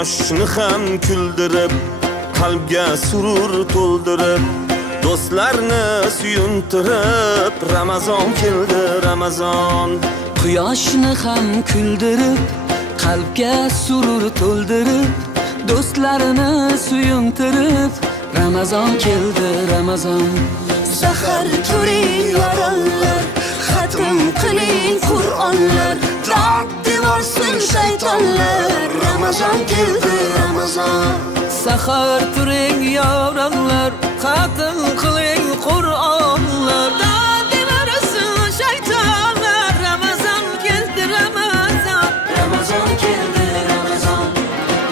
Quyoshni ham kuldirib, qalbga surur to'ldirib, do'stlarni suyuntirib, Ramazon keldi, Ramazon. Quyoshni ham kuldirib, qalbga surur to'ldirib, do'stlarini suyuntirib, Ramazon keldi, Ramazon. Sahar turing yorollar, xatm qiling Qur'onlar, dod devorsin shaytonlar. Ramazon keldi, Ramazon. Sahar turing yorollar, xatm qiling Qur'onlar, dod devorsin shaytonlar. Ramazon keldi, Ramazon. Ramazon keldi, Ramazon.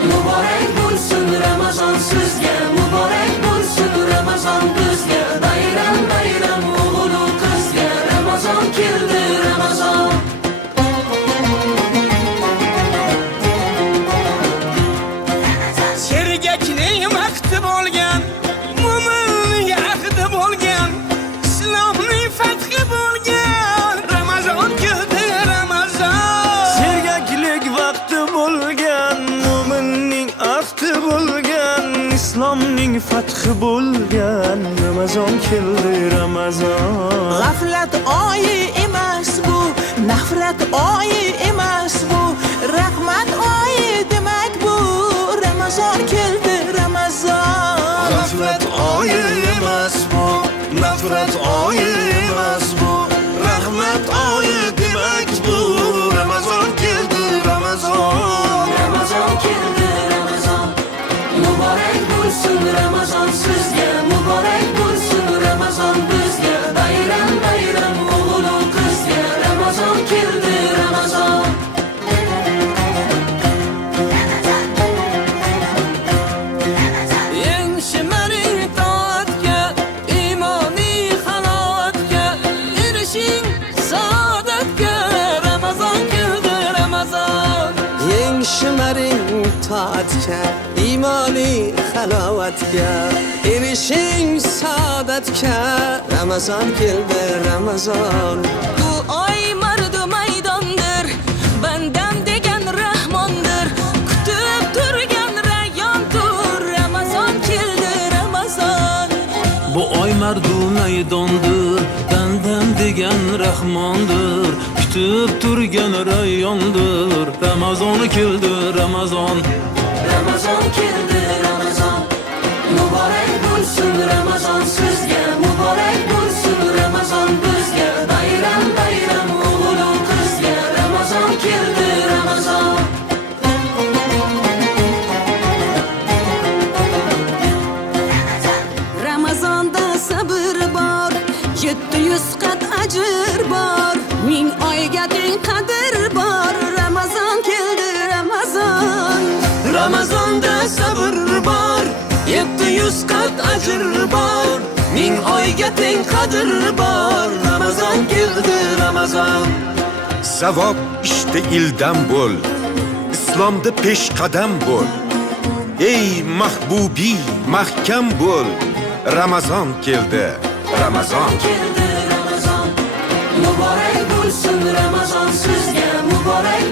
Muborak bo'lsin Ramazon sizga, muborak bo'lsin Ramazon bizga. Bayram bayram o'g'il qizga, Ramazon keldi, Ramazon. Sergakning vaqti bo'lgan, mo'minning ahdi bo'lgan, islomning fathi bo'lgan, Ramazon keldi, Ramazon. Sergaklik vaqti bo'lgan, mo'minning ahdi bo'lgan, islomning fathi bo'lgan, Ramazon keldi, Ramazon. G'aflat oyi emas bu, nafrat oyi emas bu, rahmat oyi demak bu. Ramazon keldi, Ramazon. G'aflat oyi emas bu, nafrat oyi emas bu, rahmat oyi demak bu. Ramazon keldi, Ramazon. Ramazon keldi, Ramazon. Muborak bo'lsin Ramazon sizga, muborak bo'lsin Ramazon bizga. Bayram bayram o'g'il qizga, Ramazon keldi, Ramazon. Eng shimaring toatga, imoniy halovatga, erishing saodatga, Ramazon keldi, Ramazon. Eng shimaring toatga, imoniy halovatga, erishing saodatga, Ramazon keldi, Ramazon. Bu oy mardu maydondir, bandam degan rahmondir, kutib turgan rayyondir, Ramazon keldi, Ramazon. Bu oy mardu maydondir, bandam degan rahmondir, kutib turgan rayyondir, Ramazon keldi, Ramazon. Ramazon keldi, Ramazon. Muborak bo'lsin Ramazon sizga, muborak bo'lsin Ramazon bizga. Bayram bayram o'g'il qizga, Ramazon keldi, Ramazon. Ramazonda sabr bor, 700 qat ajr bor, 1000 oyga teng qadr bor. Ramazon keldi, Ramazon. Ramazonda sabr bor, 700 qat ajr bor, 1000 oyga teng qadr bor. Ramazon keldi, Ramazon. Savob ishda ildam bo'l, islomda peshqadam bo'l. Ey mahbubi, mahkam bo'l, Ramazon keldi, Ramazon. Keldi, Ramazon. Muborak bo'lsin Ramazon sizga, muborak